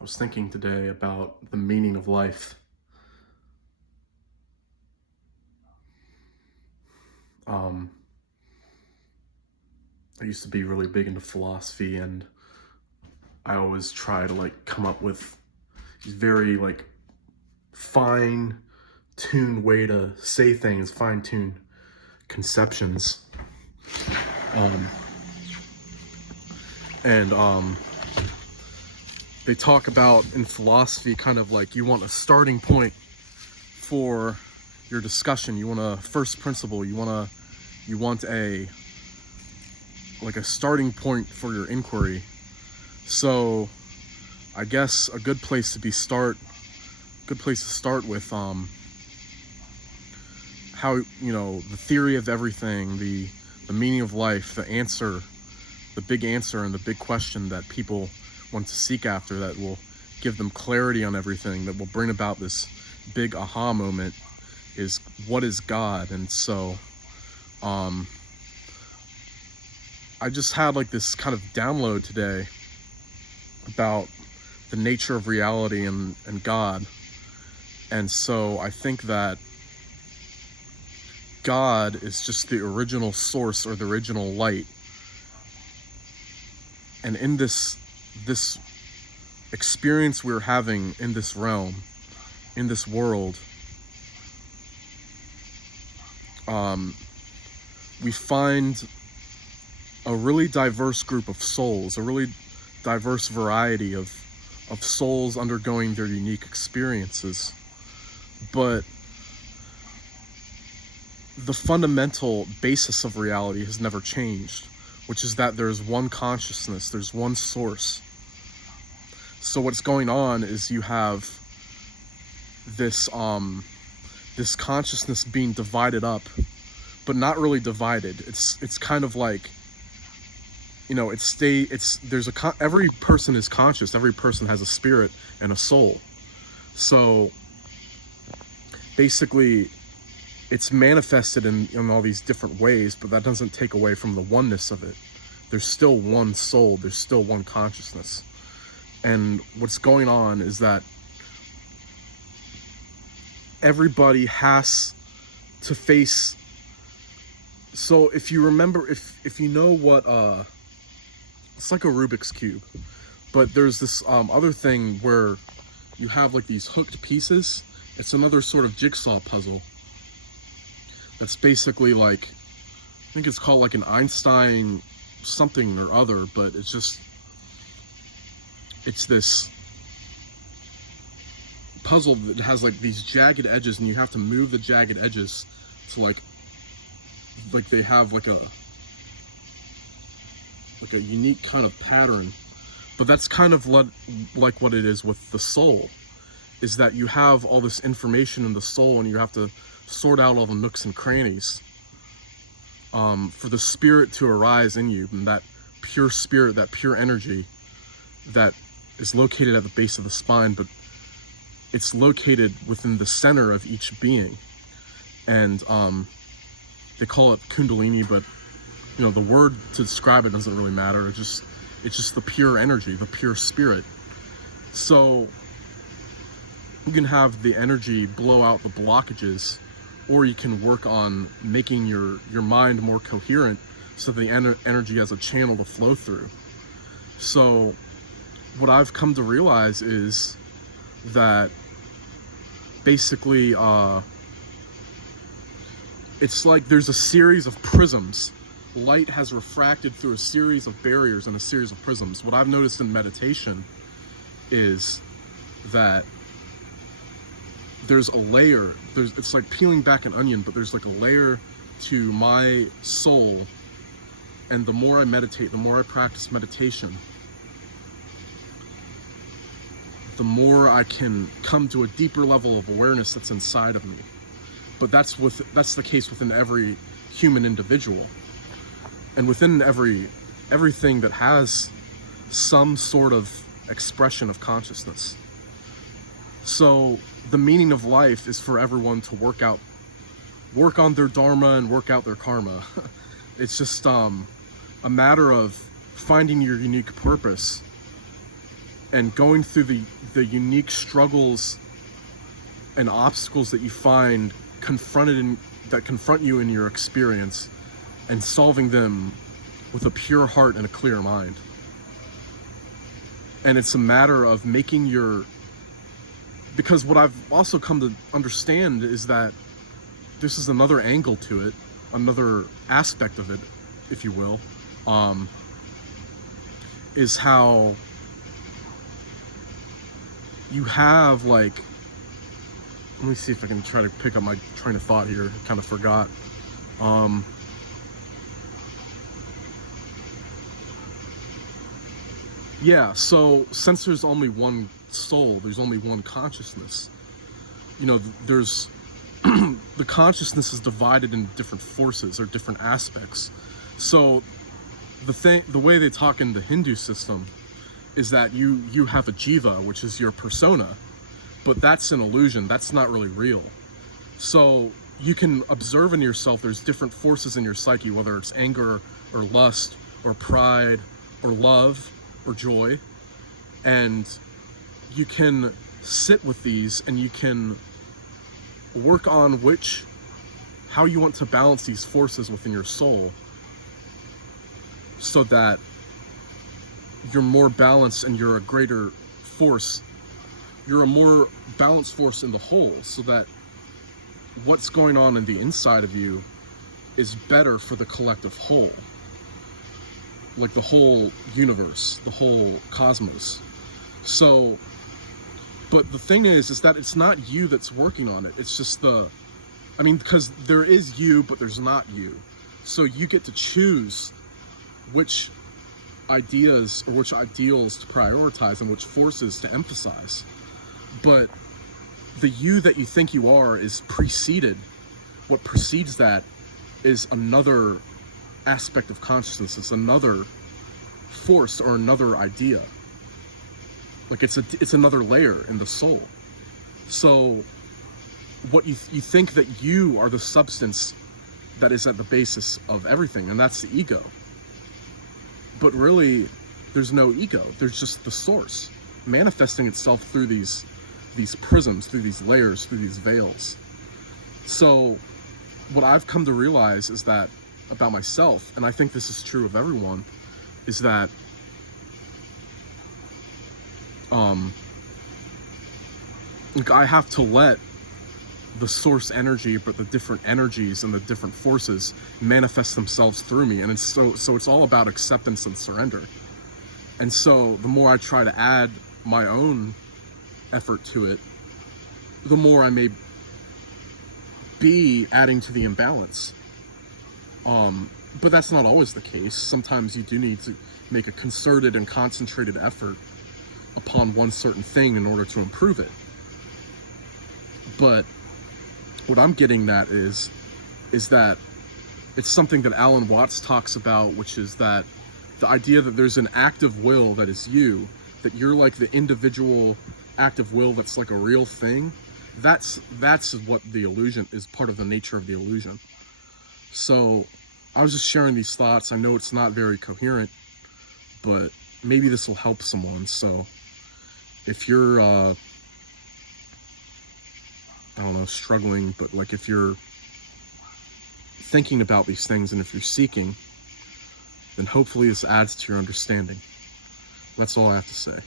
I was thinking today about the meaning of life. Um, I used to be really big into philosophy, and I always try to come up with these very fine tuned way to say things, fine tuned conceptions. Um, and they talk about in philosophy kind of like you want a starting point for your discussion. You want a first principle. You want a starting point for your inquiry. So I guess a good place to start with how, the theory of everything, the meaning of life, the big answer and the big question that people want to seek after, that will give them clarity on everything, that will bring about this big aha moment, is what is God. And so I just had this kind of download today about the nature of reality and God. And so I think that God is just the original source, or the original light. And in this experience we're having in this realm, in this world, we find a really diverse group of souls, a really diverse variety of souls undergoing their unique experiences. But the fundamental basis of reality has never changed, which is that there's one consciousness, there's one source. So what's going on is you have this consciousness being divided up, but not really divided. It's kind of like, every person is conscious, every person has a spirit and a soul. So basically it's manifested in all these different ways, but that doesn't take away from the oneness of it. There's still one soul, there's still one consciousness. And what's going on is that everybody has to face. So if you remember, if you know what, it's like a Rubik's Cube, but there's this other thing where you have these hooked pieces. It's another sort of jigsaw puzzle. That's basically I think it's called an Einstein something or other, but it's this puzzle that has these jagged edges, and you have to move the jagged edges to they have a unique kind of pattern. But that's kind of what it is with the soul, is that you have all this information in the soul, and you have to sort out all the nooks and crannies for the spirit to arise in you, and that pure spirit, that pure energy that is located at the base of the spine, but it's located within the center of each being. And they call it Kundalini, but the word to describe it doesn't really matter. It's just the pure energy, the pure spirit. So you can have the energy blow out the blockages, or you can work on making your mind more coherent, so the energy has a channel to flow through. So what I've come to realize is that basically it's like there's a series of prisms. Light has refracted through a series of barriers and a series of prisms. What I've noticed in meditation is that there's a layer, it's like peeling back an onion, but there's a layer to my soul. And the more I meditate, the more I practice meditation, the more I can come to a deeper level of awareness that's inside of me. But that's the case within every human individual, and within everything that has some sort of expression of consciousness. So the meaning of life is for everyone to work on their dharma and work out their karma. It's just a matter of finding your unique purpose and going through the unique struggles and obstacles that you find that confront you in your experience, and solving them with a pure heart and a clear mind. And it's a matter of making because what I've also come to understand is that this is another angle to it, another aspect of it, if you will, is how you have, like, let me see if I can try to pick up my train of thought here. I kind of forgot. Yeah, so since there's only one soul, there's only one consciousness. You know, there's the consciousness is divided into different forces or different aspects. So the way they talk in the Hindu system is that you have a jiva, which is your persona, but that's an illusion. That's not really real. So you can observe in yourself there's different forces in your psyche, whether it's anger or lust or pride or love or joy, and you can sit with these and you can work on how you want to balance these forces within your soul so that you're more balanced and you're a greater force. You're a more balanced force in the whole, so that what's going on in the inside of you is better for the collective whole. Like the whole universe, the whole cosmos. So, but the thing is that it's not you that's working on it. It's just because there is you, but there's not you. So you get to choose which ideas or which ideals to prioritize and which forces to emphasize. But the you that you think you are is preceded. What precedes that is another aspect of consciousness. It's another force or another idea. Like it's another layer in the soul. So what you think that you are the substance that is at the basis of everything, and that's the ego. But really, there's no ego. There's just the source manifesting itself through these prisms, through these layers, through these veils. So what I've come to realize is that about myself, and I think this is true of everyone, is that I have to let the source energy, but the different energies and the different forces manifest themselves through me. And it's so it's all about acceptance and surrender. And so the more I try to add my own effort to it, the more I may be adding to the imbalance. But that's not always the case. Sometimes you do need to make a concerted and concentrated effort upon one certain thing in order to improve it. But what I'm getting at is that it's something that Alan Watts talks about, which is that the idea that there's an active will that is you, that you're like the individual active will that's like a real thing. That's what the illusion is, part of the nature of the illusion. So I was just sharing these thoughts. I know it's not very coherent, but maybe this will help someone. So if you're I don't know, struggling, but like if you're thinking about these things and if you're seeking, then hopefully this adds to your understanding. That's all I have to say.